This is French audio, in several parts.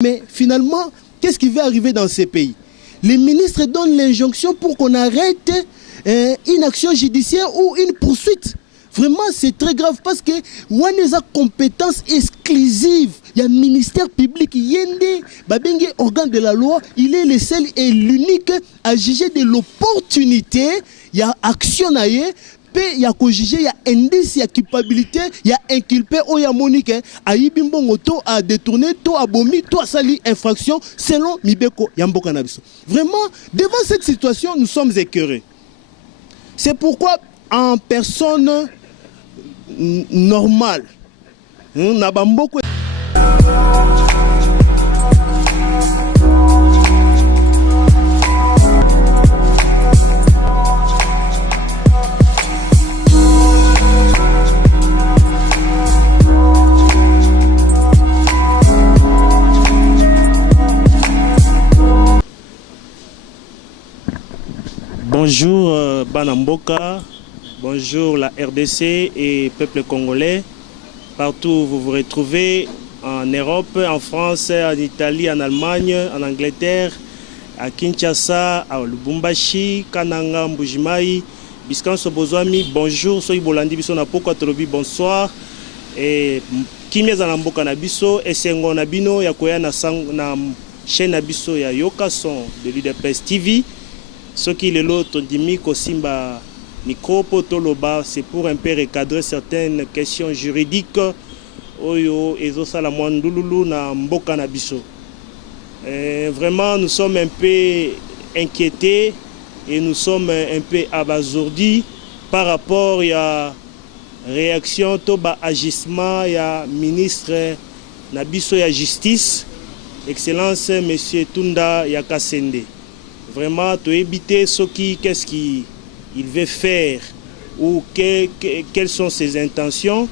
Mais finalement, qu'est-ce qui va arriver dans ces pays? Les ministres donnent l'injonction pour qu'on arrête une action judiciaire ou une poursuite. Vraiment, c'est très grave parce que on a des compétences exclusives. Il y a un ministère public, Yende, Babenge, organe de la loi, il est le seul et l'unique à juger de l'opportunité. Il y a action naïe. Il y a juger, il y a indice, il y a culpabilité, il y a inculpé, il y a monique, a yibimbongo, to a détourné, to a bomi, to a sali infraction selon Mibeko Yamboka Nabiso. Vraiment, devant cette situation, nous sommes écœurés. C'est pourquoi, en personne normale, on a beaucoup. Bonjour Banamboka, bonjour la RDC et peuple congolais. Partout où vous vous retrouvez, en Europe, en France, en Italie, en Allemagne, en Angleterre, à Kinshasa, à Lubumbashi, Kananga, Mbujimai, Biskan Sobozwami, bonjour, soy Bolandi Biso na Poko Atolobi, bonsoir. Et Kimia Zanamboka Nabiso, Essengo Nabino, Yakoya na chaîne Nabiso, ya Yoka son de l'UDPS TV. Ce qui est l'autre dimi Kosimba micro potoloba, c'est pour un peu recadrer certaines questions juridiques. Oyo ezosa la mwandululu na mboka na biso. Vraiment, nous sommes un peu inquiétés et nous sommes un peu abasourdis par rapport à la réaction toba agissement ya ministre na biso ya justice, Excellence Monsieur Tunda Yakasende. Vraiment, tu éviter ce qu'est-ce qu'il veut faire ou quelles sont ses intentions.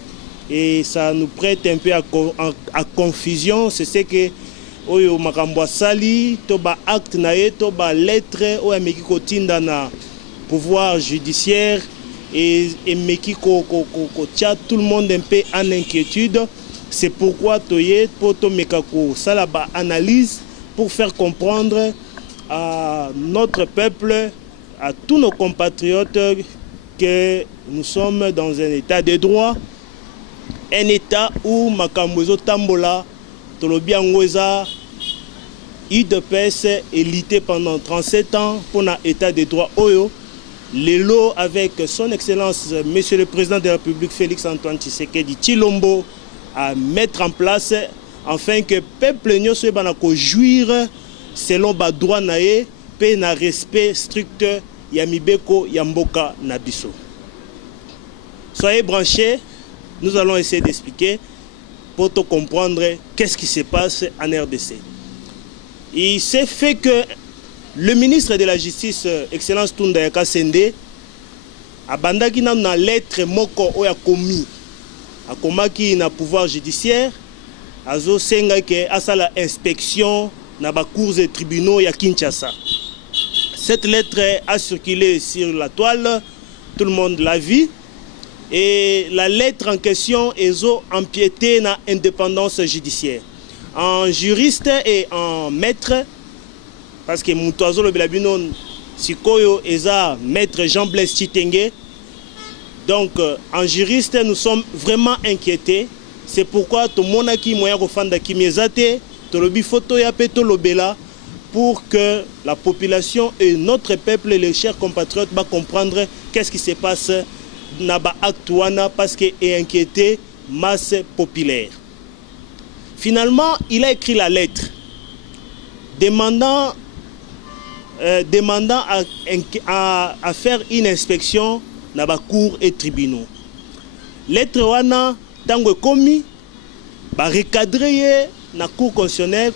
Et ça nous prête un peu à confusion. C'est ce que Oyo Makambwa Sali, Toba acte nae, Toba lettre, Oya Mekiko Tinda na pouvoir judiciaire et Mekiko tient tout le monde un peu en inquiétude. C'est pourquoi Toye, Poto Mekako Salaba analyse pour faire comprendre à notre peuple, à tous nos compatriotes, que nous sommes dans un état de droit, un état où Makambozo Tambola, Tolobiangweza, UDPS élité pendant 37 ans pour un état de droit Oyo, Lelo avec son excellence, Monsieur le Président de la République Félix Antoine Tshisekedi Tshilombo, à mettre en place afin que le peuple n'y soit jouir selon ba droit nae pe na respect strict ya mibeko ya mboka na biso. Soyez branchés, nous allons essayer d'expliquer pour te comprendre qu'est-ce qui se passe en RDC. Il s'est fait que le ministre de la Justice, Excellence Tunda Yakasende, abandaki na lettre moko oya komi akomaki na pouvoir judiciaire azo senga ke asala inspection na ba cours et tribunaux ya Kinshasa. Cette lettre a circulé sur la toile, tout le monde l'a vu, et la lettre en question est empiété na indépendance judiciaire. En juriste et en maître, parce que Moutouazo le Belabino, Sikoyo eza maître Jean-Blaise Chitenge, donc en juriste nous sommes vraiment inquiétés. C'est pourquoi tout le monde a qui moyen de faire qui miezate tolobi photo ya peto lobela pour que la population et notre peuple et les chers compatriotes va comprendre qu'est-ce qui se passe na ba actuana parce que est inquiété masse populaire. Finalement, il a écrit la lettre demandant à faire une inspection na ba cour et tribunaux. Lettre wana tango komi ba recadrer na cour constitutionnelle,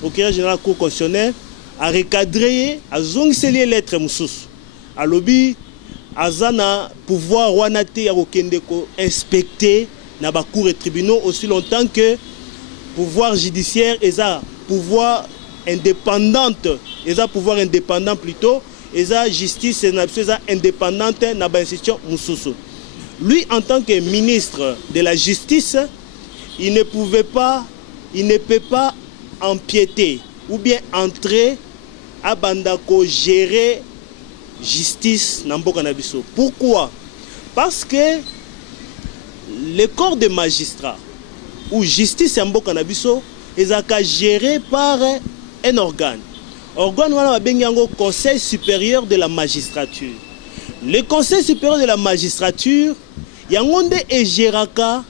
procureur général cour constitutionnelle a recadré a zongiseli lettre mususu a lobby azana pouvoir wanate ya kokende ko inspecter na ba cour et tribunaux aussi longtemps que pouvoir judiciaire eza pouvoir indépendante eza pouvoir indépendant plutôt eza justice eza indépendante na ba institution mususu. Lui en tant que ministre de la justice, il ne peut pas empiéter ou bien entrer à Bandako gérer justice na mboka na biso. Pourquoi? Parce que le corps de magistrats ou justice ya mboka na biso ezaka géré par un organe. Organe wana babengi yango Conseil supérieur de la magistrature. Le Conseil supérieur de la magistrature yango nde egéraka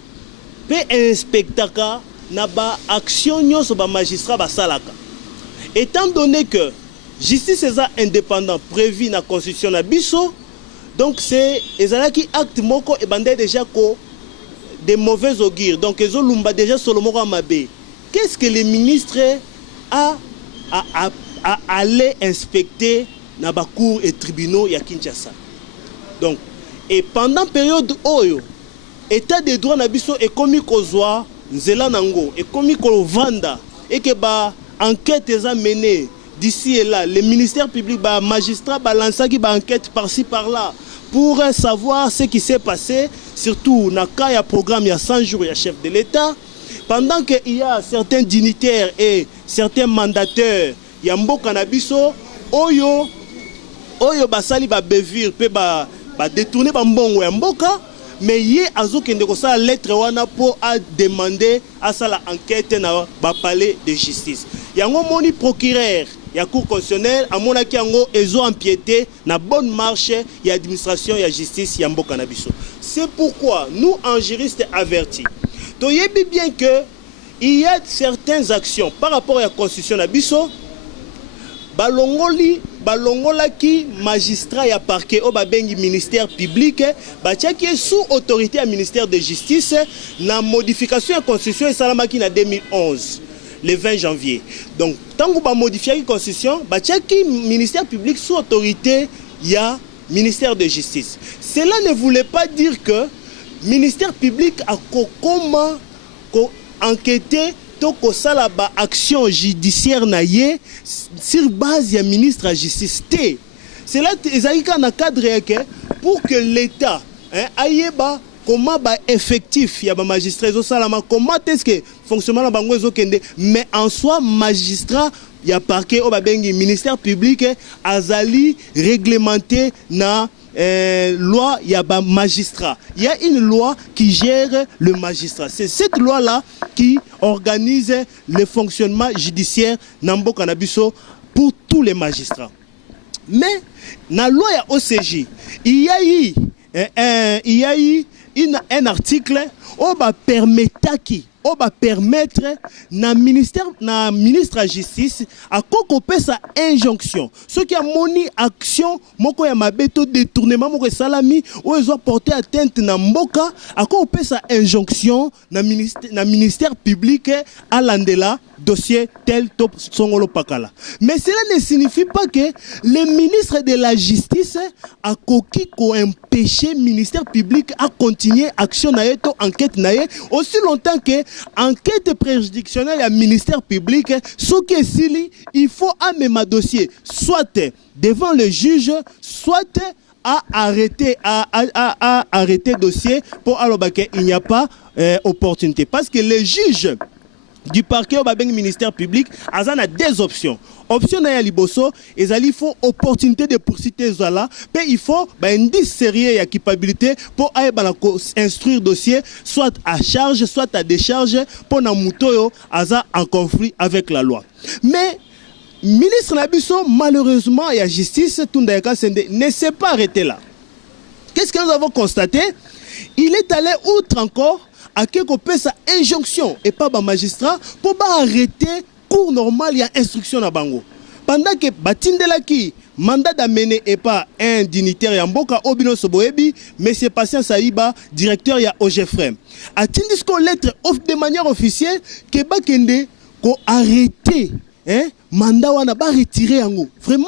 pe inspectaka na ba action nyonso ba magistrat basalaka. Étant donné que justice est indépendant prévu dans la constitution na biso, donc c'est ezalaki acte moko et bandé déjà ko des mauvais augures. Donc ezo lumba déjà Solomon Amabe. Qu'est-ce que les ministres a aller inspecter na ba cour et tribunaux ya Kinshasa. Donc et pendant période oyo état de droit na biso et komi kozwa nzela nango et komi ko vanda et que ba enquête est menée d'ici et là, le ministère public, les magistrats balancent qui enquête par-ci par-là pour savoir ce qui s'est passé, surtout dans le cas il y a programme il y a 100 jours il y a chef de l'État, pendant qu'il y a certains dignitaires et certains mandataires, il y a mboka na biso, oyo basali ba bevir pe ba détourner ba mbongo ya mboka. Mais il y a une lettre pour demander à la enquête dans le palais de justice. Il y a un procureur, il y a un cour constitutionnelle, ils ont empiété dans la bonne marche, il y a l'administration, il y a la justice, il y a un cannabis. C'est pourquoi nous, en juristes avertis, vous voyez bien qu'il y a certaines actions par rapport à la constitution de Bisso, balongola ki magistrat ya parquet au babengi ministère public qui est sous autorité du ministère de justice na modification de la constitution et salamaki na 2011 le 20 janvier. Donc tant que ba modifier la constitution qui ministère public sous autorité ya ministère de justice. Cela ne voulait pas dire que ministère public a comment enquêter ko sala ba action judiciaire na ye sur base ya ministre de justice té. C'est là ezalika na cadre yake pour que l'État ayeba comment ba effectif ya ba magistrat zo salama comment est-ce que fonctionnement na bango zo kende mais en soi magistrat ya parquet o ba bengi ministère public azali réglementé na loi, il y a un magistrat. Il y a une loi qui gère le magistrat. C'est cette loi-là qui organise le fonctionnement judiciaire Nambo Kanabiso pour tous les magistrats. Mais dans la loi OCJ, il y a eu un article qui va permettre na ministre de la justice à kokope sa injonction. Ce qui a moni action moko ya mabeto détournement moko salami ou ils ont porté atteinte na mboka à kokope sa injonction na ministère public à l'andela dossier tel top songolo pakala. Mais cela ne signifie pas que le ministre de la justice a koki ko empêcher ministère public à continuer action na yeto enquête na ye aussi longtemps que enquête préjudictionnelle à ministère public ce qui est sili il faut amener dossier soit devant le juge soit à arrêter dossier pour alors il n'y a pas opportunité parce que les juges du parquet au ministère public a deux options. Option na liboso il faut opportunité de poursuite là mais il faut indice sérieux et capacité pour instruire dossier soit à charge soit à décharge pour na mutoyo aza en conflit avec la loi. Mais ministre Nabiso malheureusement et la justice Tundayaka Sende ne s'est pas arrêté là. Qu'est-ce que nous avons constaté? Il est allé outre encore à quelque peu sa injonction et pas un magistrat pour arrêter cours normal il y a instruction à bango pendant que batindelaki mandat d'amener et pas un dignitaire yamboka obino soboebi mais c'est patient Saïba directeur ya OGFREM a tindisco lettre de manière officielle que bakende ko arrêter mandat wana ba retirer yango vraiment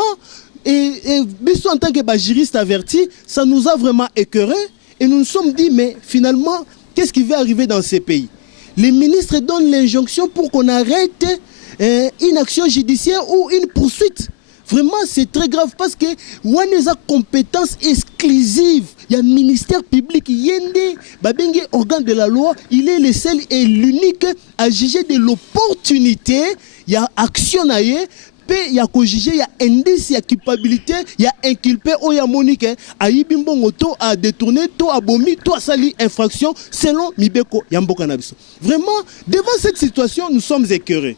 et biso en tant que juriste averti ça nous a vraiment écœuré et nous nous sommes dit mais finalement qu'est-ce qui va arriver dans ces pays? Les ministres donnent l'injonction pour qu'on arrête une action judiciaire ou une poursuite. Vraiment, c'est très grave parce que on a des compétences exclusives. Il y a un ministère public, Yende, Babenge, organe de la loi, il est le seul et l'unique à juger de l'opportunité. Il y a action à y il y a juger, il y a indice, il y a culpabilité, il y a inculpé, il y a monique, à Yibimbongo, à détourner, à bomi, à sali infraction, selon Mibeko Yambo Cannabis. Vraiment, devant cette situation, nous sommes écœurés.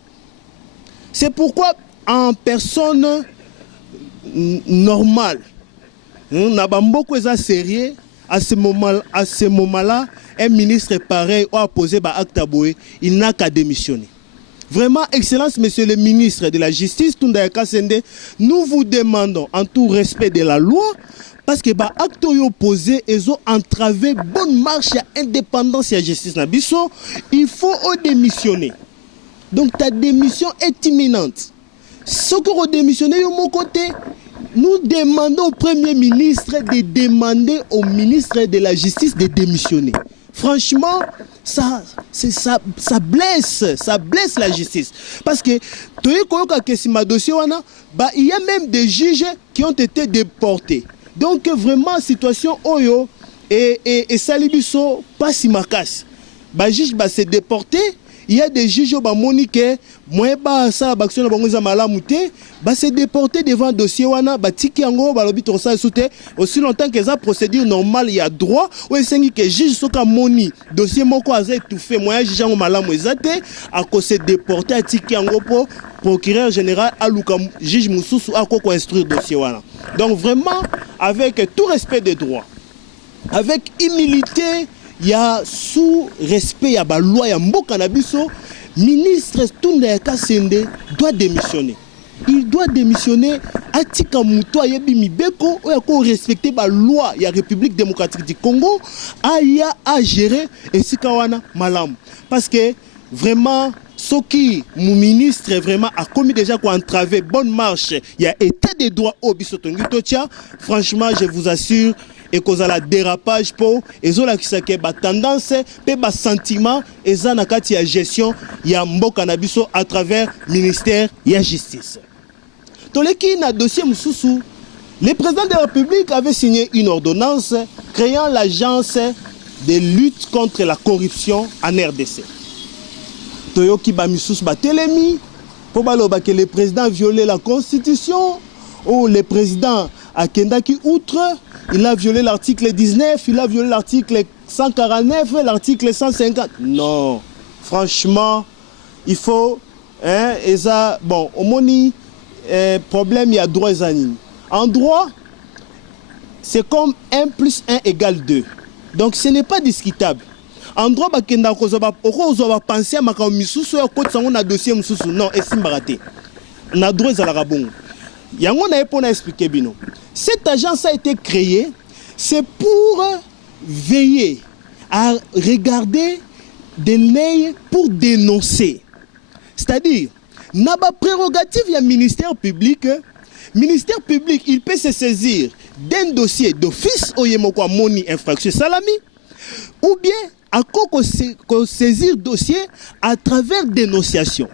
C'est pourquoi, en personne normale, nous avons beaucoup de sérieux. À ce moment-là, un ministre pareil a posé un acte à Boé, il n'a qu'à démissionner. Vraiment, Excellence, Monsieur le ministre de la Justice, Tunda Kasende, nous vous demandons, en tout respect de la loi, parce que les actes opposés, ils ont entravé bonne marche à l'indépendance et à la justice. Il faut démissionner. Donc ta démission est imminente. Ce qu'on a démissionné de mon côté, nous demandons au Premier ministre de demander au ministre de la Justice de démissionner. Franchement, ça blesse la justice. Parce que il y a même des juges qui ont été déportés. Donc vraiment, situation Oyo et Salibiso, pas si macasse. Les juges se déportés. Il y a des juges qui Monique, moi ba ça baction na bango za malamu te, ba se déporter devant dossier wana, ba tiki yango ba lobi to ça souté aussi longtemps que ça procédure normale, il y a droit ou esengi que juge soka moni dossier moko aza étouffé, moi juge yango malamu ezate à cause se déporter à tiki yango po procureur général aluka juge mususu akoko instruire dossier wana. Donc vraiment avec tout respect des droits, avec humilité, il y a sous respect, il y a la loi, il y a Mboka Nabiso, ministre Tunda Kasende doit démissionner. Il doit démissionner à Tikamuto, Ayebi Mibeko, il faut respecter la loi, il y a République démocratique du Congo, à gérer et Sikawana Malam. Parce que vraiment, ce qui, mon ministre, vraiment a commis déjà quoi entraver bonne marche, il y a état des droits au Bisotongi Totia. Franchement, je vous assure, et cause à la dérapage pour et zo la kisake ba tendance pe ba sentiment et za na kati ya gestion ya mboka na biso à travers ministère ya justice. Toleki na dossier mususu, le président de la République avait signé une ordonnance créant l'agence de lutte contre la corruption en RDC. Toyoki ba misusu ba telemi pour baloba que le président violait la constitution ou le président a kendaki outre. Il a violé l'article 19, il a violé l'article 149, l'article 150. Non, franchement, il faut... et ça, bon, au moni, problème, il y a droit et anime. En droit, c'est comme 1 plus 1 égale 2. Donc, ce n'est pas discutable. En droit, on va penser à ma commission, on a dossier, non, et c'est baraté. On a droit à la rabon. Yango na pour expliquer bino. Cette agence a été créée, c'est pour veiller à regarder de l'œil pour dénoncer. C'est-à-dire, n'a pas prérogative il y a ministère public. Ministère public, il peut se saisir d'un dossier d'office au yemoko moni infraction salami ou bien à quoi saisir dossier à travers dénonciation.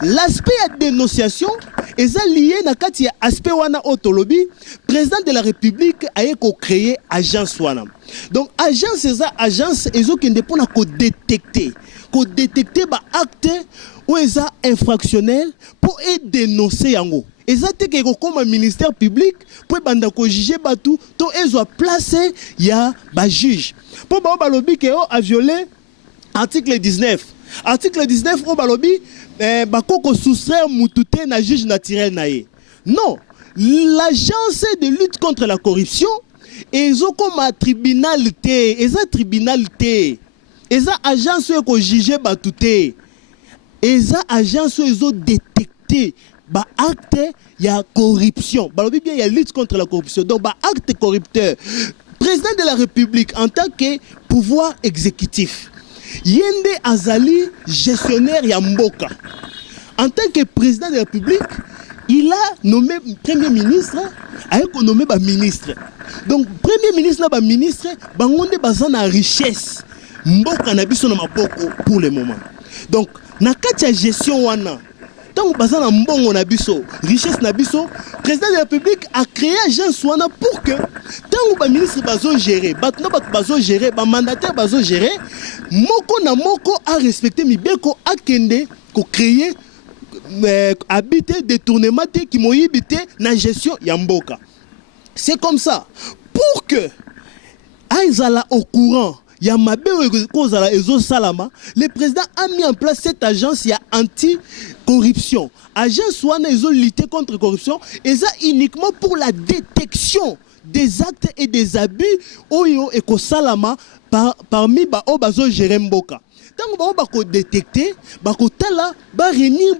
L'aspect de dénonciation est lié à l'aspect wana autolobi. Président de la République a créé agence wana. Donc agence c'est ça agence qui dépend à détecter ba acte ou eza infractionnel pour dénoncer yango. Ezate que comme ministère public pour banda ko juger batu to ezo placer ya ba juge. Pour ba lobi que a violé article 19. Article 19 au balobi bakoko soustraire mutute na juge naturel naé. Non, l'agence de lutte contre la corruption ezo comme tribunalité, eza tribunalité. Eza agence ko juger batute. Eza agence ezo détecter ba acte ya corruption. Balobi bien il y a lutte contre la corruption. Donc ba acte corrupteur. Président de la République en tant que pouvoir exécutif. Yende Azali, gestionnaire Yamboka. En tant que président de la République, il a nommé premier ministre, a nommé ministre. Donc, premier ministre, ministre, bangonde bazana richesse. Mboka na biso na maboko pour le moment. Donc, na kati ya gestion wana, tant que bazana mbongo na biso richesse na biso président de la République a créé agence wana pour que tant que ba ministre bazo gérer bazo gérer ba mandataire bazo gérer moko na moko a respecter mibeko akende ko créer habiter détournement qui moyibité na gestion ya mboka. C'est comme ça pour que aizala au courant ya mabe kozala ezo salama, le président a mis en place cette agence ya anti-corruption. Agence wana ezo lutter contre corruption et ça uniquement pour la détection des actes et des abus oyo eko salama parmi ba o bazo gérer mboka. Tant que vous détecter, vous réunir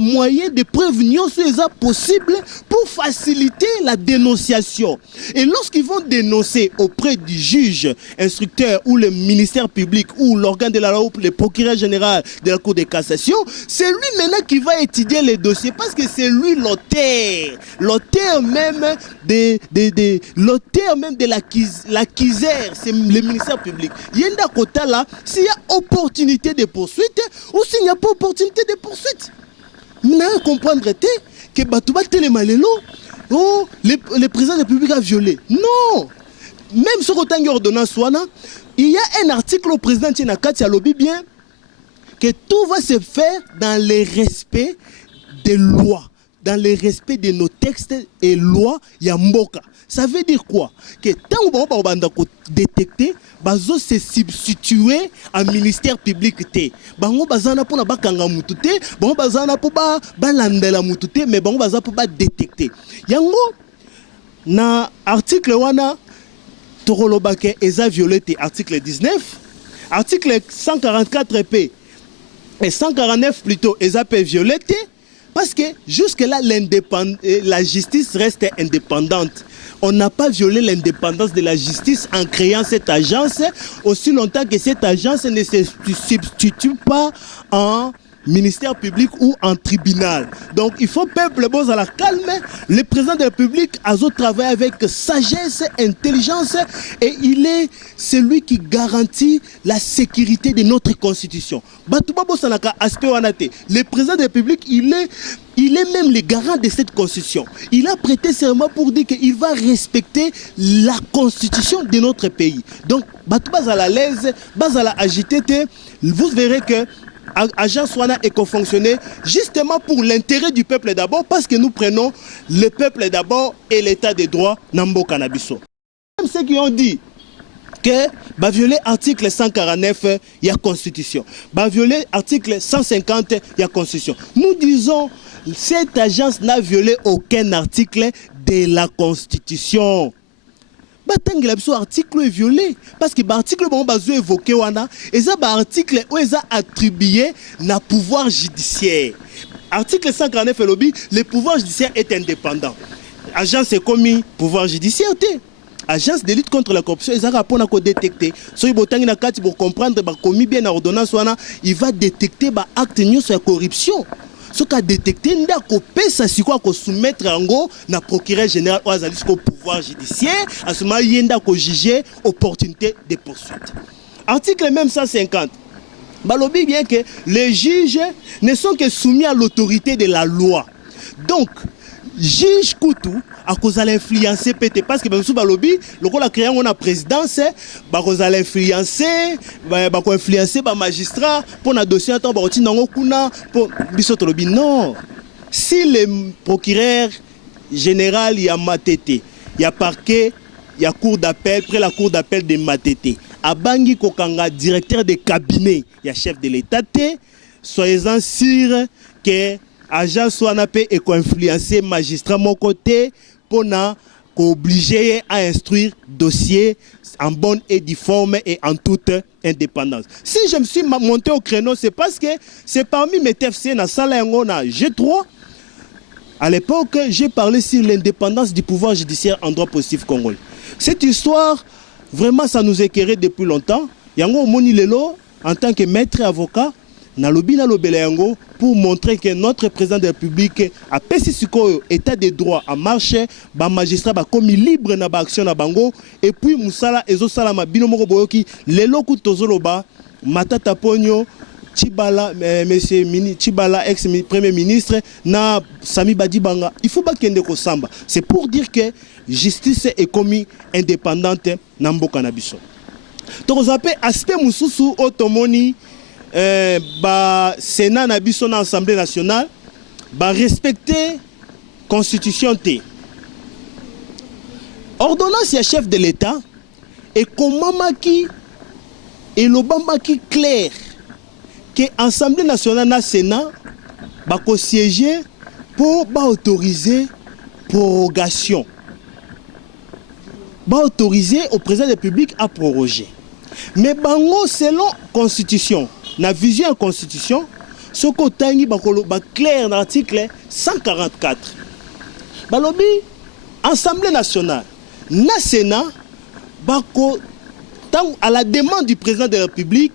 moyen de prévenir ce qui est possible pour faciliter la dénonciation. Et lorsqu'ils vont dénoncer auprès du juge, instructeur ou le ministère public ou l'organe de la loi ou le procureur général de la Cour de cassation, c'est lui maintenant qui va étudier les dossiers parce que c'est lui l'auteur même de l'accuseur, c'est le ministère public. Il y a un côté là, s'il y a opportunité de poursuite ou s'il n'y a pas opportunité de poursuite. Nous devons comprendre que le président de la République a violé. Non! Même sur autant d'ordonnance, il y a un article au président Tchénakat Yalobi bien que tout va se faire dans le respect des lois, dans le respect de nos textes et lois Yamboka. Ça veut dire quoi? Que tant que vous détecter, bazo se substituer à ministère public té. Bango bazana pour na bakanga mutute, bango bazana pour ba balandela mutute, mais bango bazana pour ba détecter. Yango na article wana torolobake eza violé article 19, article 144p et 149 plutôt eza pe violé parce que jusque là la justice reste indépendante. On n'a pas violé l'indépendance de la justice en créant cette agence aussi longtemps que cette agence ne se substitue pas en ministère public ou en tribunal. Donc il faut peuple bon à la calme. Le président de la République a travaillé avec sagesse, intelligence et il est celui qui garantit la sécurité de notre constitution. Le président de la République, il est même le garant de cette constitution. Il a prêté serment pour dire qu'il va respecter la constitution de notre pays. Donc, à l'aise, à la agité, vous verrez que l'agence Wana est fonctionné justement pour l'intérêt du peuple d'abord, parce que nous prenons le peuple d'abord et l'état de droit Nambo Canabiso. Même ceux qui ont dit que va violer l'article 149 il y a constitution, va violer l'article 150 il y a constitution. Nous disons cette agence n'a violé aucun article de la constitution. L'article est violé parce que l'article est évoqué et ça article est attribué au pouvoir judiciaire. Article 149 le pouvoir judiciaire est indépendant. Agence est commis pouvoir judiciaire. Agence de lutte contre la corruption, ils ont détecté. Si vous comprendre commis bien ordonnance, il va détecter l'acte de la corruption. Ce qu'a détecté, il faut soumettre na procureur général au pouvoir judiciaire, à ce moment il faut juger l'opportunité de poursuite. Article même 150. Balobi bien que les juges ne sont que soumis à l'autorité de la loi. Donc, juge Koutou, à cause de l'influencer pété, parce que sous Balobi, le rôle a créé la présidence, à cause de l'influencer, influencer les magistrats pour un dossier à temps, pour non. Si le procureur général y a Matete, il y a parquet, il y a cour d'appel, après la cour d'appel de Matete, à Bangi Kokanga, directeur de cabinet, il y a chef de l'État, soyez-en sûrs que agent Swanapé et influencer magistrat mon côté pour obliger à instruire dossier en bonne et due forme et en toute indépendance. Si je me suis monté au créneau, c'est parce que c'est parmi mes TFC dans salle G3. À l'époque, j'ai parlé sur l'indépendance du pouvoir judiciaire en droit positif congolais. Cette histoire, vraiment, ça nous éclairait depuis longtemps. Yango Moni Lelo, en tant que maître avocat, pour montrer que notre président de la République a passé état de droit en marche, les magistrats sont commis libre dans l'action na bango et puis Moussala ezo salama binomoko boyoki lelo ku tozoloba matata ponyo Tchibala, monsieur Tchibala, ex-premier ministre, na Sami Badibanga. Il faut pas qu'il y ait des samba. C'est pour dire que justice est commis indépendante dans le Canabiso. Donc, vous avez aspect Moussoussou, Otomoni, Sénat Nabiso dans l'Assemblée nationale, respecter la Constitution. Ordonnance à chef de l'État et comment qui et l'Obama qui clair que l'Assemblée nationale et le Sénat va siéger pour autoriser prorogation. Va autoriser au président de la République à proroger. Mais bango selon la Constitution, la vision de la Constitution, ce que va clair dans l'article 144. Balobi, Assemblée nationale, le Sénat, à la demande du président de la République,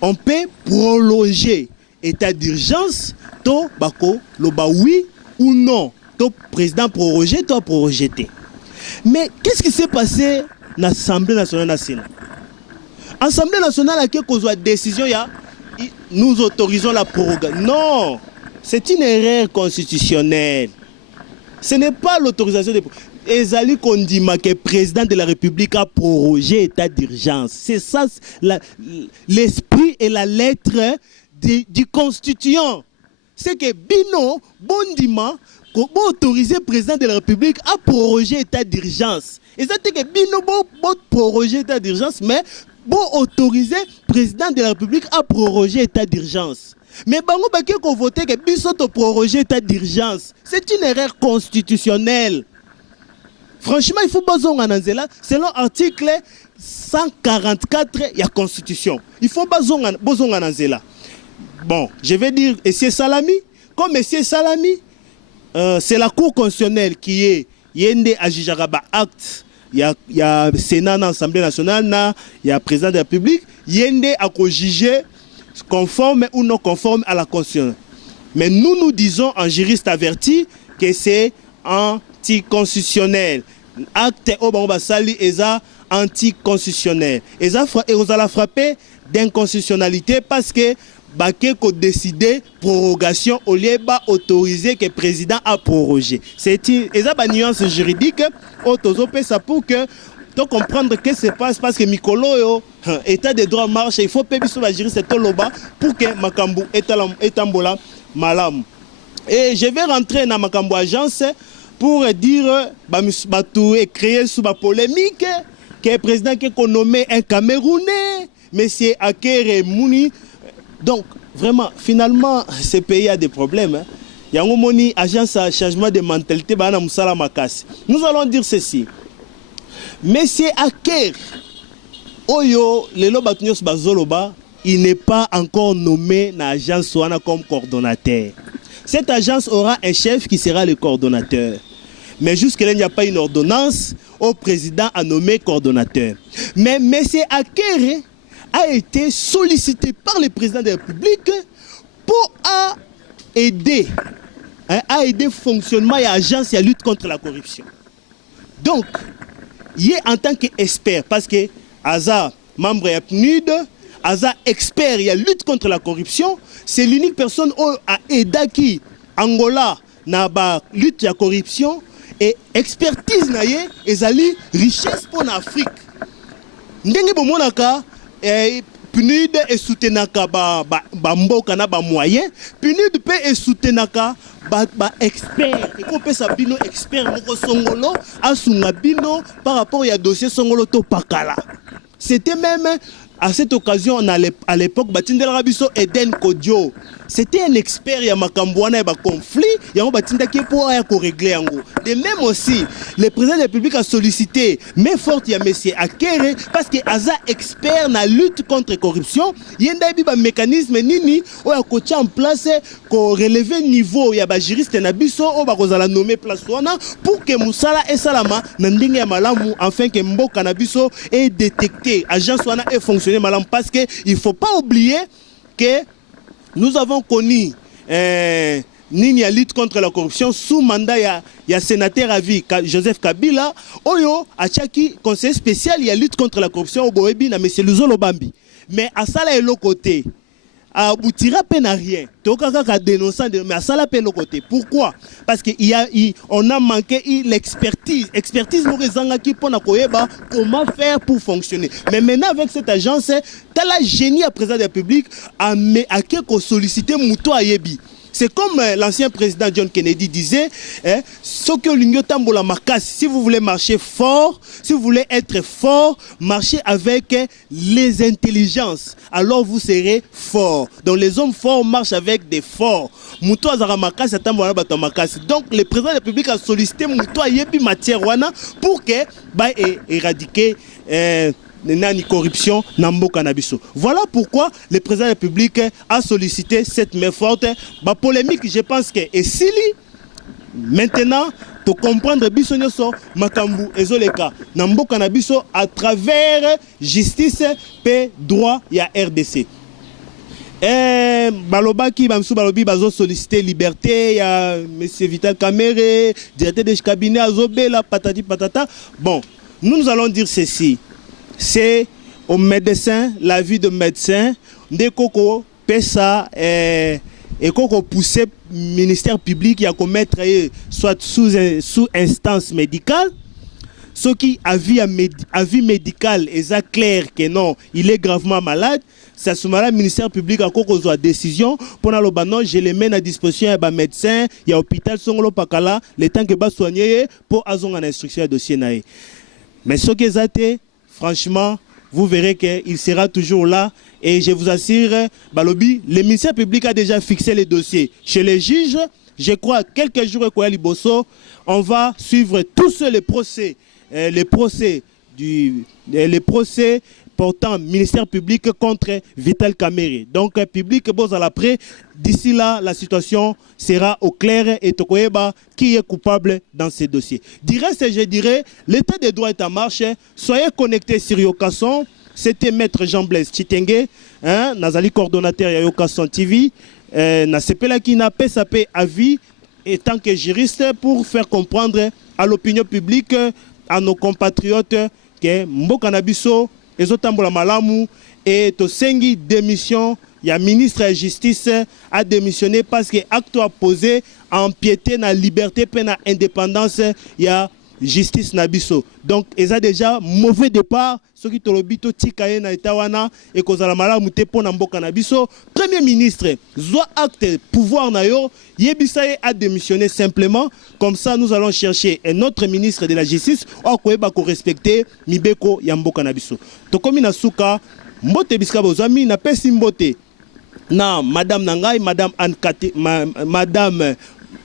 on peut prolonger l'état d'urgence, oui ou non. Le président prorogé, toi prorogé. Mais qu'est-ce qui s'est passé dans l'Assemblée nationale et le Sénat? L'Assemblée nationale a une décision, nous autorisons la prorogation. Non, c'est une erreur constitutionnelle. Ce n'est pas l'autorisation de Ezali Kondima que le président de la République a prorogé l'état d'urgence. C'est ça l'esprit et la lettre du constituant. C'est que Bino Bondima a autorisé le président de la République à proroger l'état d'urgence. Et ça c'est que Bino a prorogé l'état d'urgence, mais a autorisé le président de la République à proroger l'état d'urgence. Mais bango baki ko voter que biso to proroger l'état d'urgence. C'est une erreur constitutionnelle. Franchement, il faut pas zongananzela selon l'article 144 de la Constitution. Il faut pas zongananzela. Bon, je vais dire M. Salami, comme M. Salami, c'est la Cour constitutionnelle qui est yende ajijaraba acte. Il y a le Sénat dans l'Assemblée nationale, il y a le président de la République, yende a juger conforme ou non conforme à la Constitution. Mais nous disons en juriste averti que c'est anticonstitutionnel. Acte Obambasali est anticonstitutionnel. Et vous allez frapper d'inconstitutionnalité parce que Bakeko décidé prorogation au lieu d'autoriser que le président a prorogé. C'est une nuance juridique ça pour que tu comprendre ce qui se passe parce que Mikolo état de droit marche, il faut payer sur la juriste pour que Makambu etambola malam. Et je vais rentrer dans Makambu agence pour dire et créer sous la polémique que le président qui est nommé un Camerounais, M. Akere Mouni. Donc, vraiment, finalement, ce pays a des problèmes. Il y a une agence à changement de mentalité. Nous allons dire ceci. Monsieur Aker, Oyo, il n'est pas encore nommé dans l'agence comme coordonnateur. Cette agence aura un chef qui sera le coordonnateur. Mais jusque-là, il n'y a pas une ordonnance au président à nommer coordonnateur. Mais monsieur Aker a été sollicité par le président de la République pour aider le fonctionnement et l'agence à la lutte contre la corruption. Donc, il est en tant qu'expert, parce que Aza, membre de PNUD, Aza, expert et la lutte contre la corruption, c'est l'unique personne qui a aidé qui Angola dans la lutte contre la corruption et expertise et richesse pour l'Afrique. Ndenge bomonaka PNUD est soutenaka ba mboka na ba moyen, PNUD peut est soutenaka ba expert et qu'on peut sa bino expert moko songolo asunga bino par rapport à dossier songolo to pakala. C'était même à cette occasion à l'époque Batindel Rabiso Eden Kodio. C'était un expert il y a makambouana et ba conflit, il y a Batinda qui pour régler en gros. De même aussi, le président de la République a sollicité mais forte il y a monsieur Akere parce que Aza expert dans la lutte contre la corruption, il y a un mécanisme nini ou a coaché en place pour relever niveau il y a ba juriste na biso ou ba kozala nommer place wana pour que Moussala et Salama ndinga ya malamu afin que mboka na biso est détecté agence wana est fonctionner malamu parce que il faut pas oublier que nous avons connu nini ya lutte contre la corruption sous mandat ya sénateur à vie Joseph Kabila oyo achaki conseiller spécial ya lutte contre la corruption au Boebi na monsieur Luzolo Bambi mais à ça là l'autre côté aboutira peine à rien tokaka dénonçant mais à ça là peine l'autre côté pourquoi parce que on a manqué l'expertise morizanga qui pona koyeba comment faire pour fonctionner mais maintenant avec cette agence t'as la génie à président de la République à quelque solliciter muto ayebi. C'est comme l'ancien président John Kennedy disait, si vous voulez marcher fort, si vous voulez être fort, marchez avec les intelligences. Alors vous serez fort. Donc les hommes forts marchent avec des forts. Donc le président de la République a sollicité Moutoua Yebi Matierwana pour que éradiquer nani corruption nambo cannabiso. Voilà pourquoi le président de la République a sollicité cette main forte. Ba polémique, je pense que et Sili maintenant pour comprendre bisonyoso makambu ezoleka nambo cannabiso à travers justice paix droit ya RDC. Balobaki bamsou balobi bazo solliciter liberté ya monsieur Vital Kamerhe, directeur de cabinet azobela patati patata. Bon, nous allons dire ceci. C'est au médecin, la vie de médecin, des coco pesa et coco pousser ministère public qui a commettre soit sous instance médicale, ce qui avis médical est clair que non, il est gravement malade. Ça se le ministère public a une décision pour le non, je les mets à disposition à médecin, il y a hôpital Songolo Pakala, le temps que va soigner pour avoir une instruction de dossier naé. Mais ce qui est franchement, vous verrez qu'il sera toujours là. Et je vous assure, Balobi, le ministère public a déjà fixé les dossiers. Chez les juges, je crois, quelques jours après Liboso, on va suivre tous les procès portant ministère public contre Vital Kamerhe. Donc, public, bon, à l'après, d'ici là, la situation sera au clair et Tokoyeba qui est coupable dans ces dossiers. Je dirais, l'état des droits est en marche. Soyez connectés sur Yokasson. C'était Maître Jean-Blaise Chitenge, Nazali coordonnateur de Yokasson TV. Nasepela qui n'a pas sapé à vie et tant que juriste pour faire comprendre à l'opinion publique, à nos compatriotes, que Mboka Nabiso, ezotambola malamu et tosengi démission. Il y a ministre de la Justice a démissionné parce que acte a posé à empiéter na liberté et na indépendance. Il y a justice nabiso. Donc ils ont déjà mauvais départ. Ce qui tolobito tikaye na etawana et kozala malamu te pona mboka nabiso. Premier ministre, soit acte pouvoir na yo, yebisaye a démissionné simplement. Comme ça, nous allons chercher un autre ministre de la Justice ou respecter mibeko ya mboka nabiso. Tokomi na suka mbote biska bozami na pesi mbote na madame Nangai, madame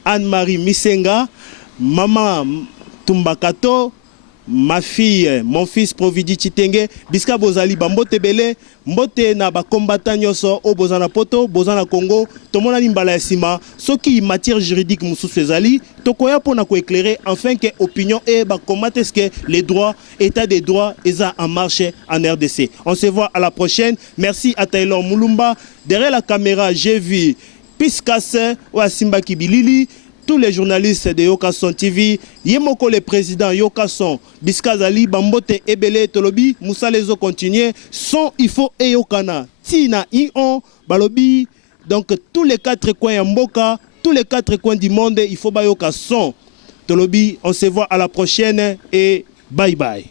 Anne-Marie Misenga, maman Tumbakato, ma fille, mon fils Providi Chitenge, biska bozali bambote bele, mbote na ba combattant nyoso o bozana poto, bozana Congo, tomona limbala ya sima, soki matière juridique mususu ezali, tokoya pona ko éclairer enfin que opinion et ba comment est-ce que les droits, état des droits eza en marche en RDC. On se voit à la prochaine. Merci à Taylor Mulumba. Derrière la caméra, j'ai vu Piscasse ou Simba Kibilili. Tous les journalistes de Yokasson TV, Yemoko le président Yokasson, Biskazali, Bambote, Ebele, Tolobi, Moussa Lezo continue, son il faut et Yokana, Tina, Ion, Balobi, donc tous les quatre coins Yamboka, tous les quatre coins du monde, il faut Yokasson, Tolobi, on se voit à la prochaine et bye bye.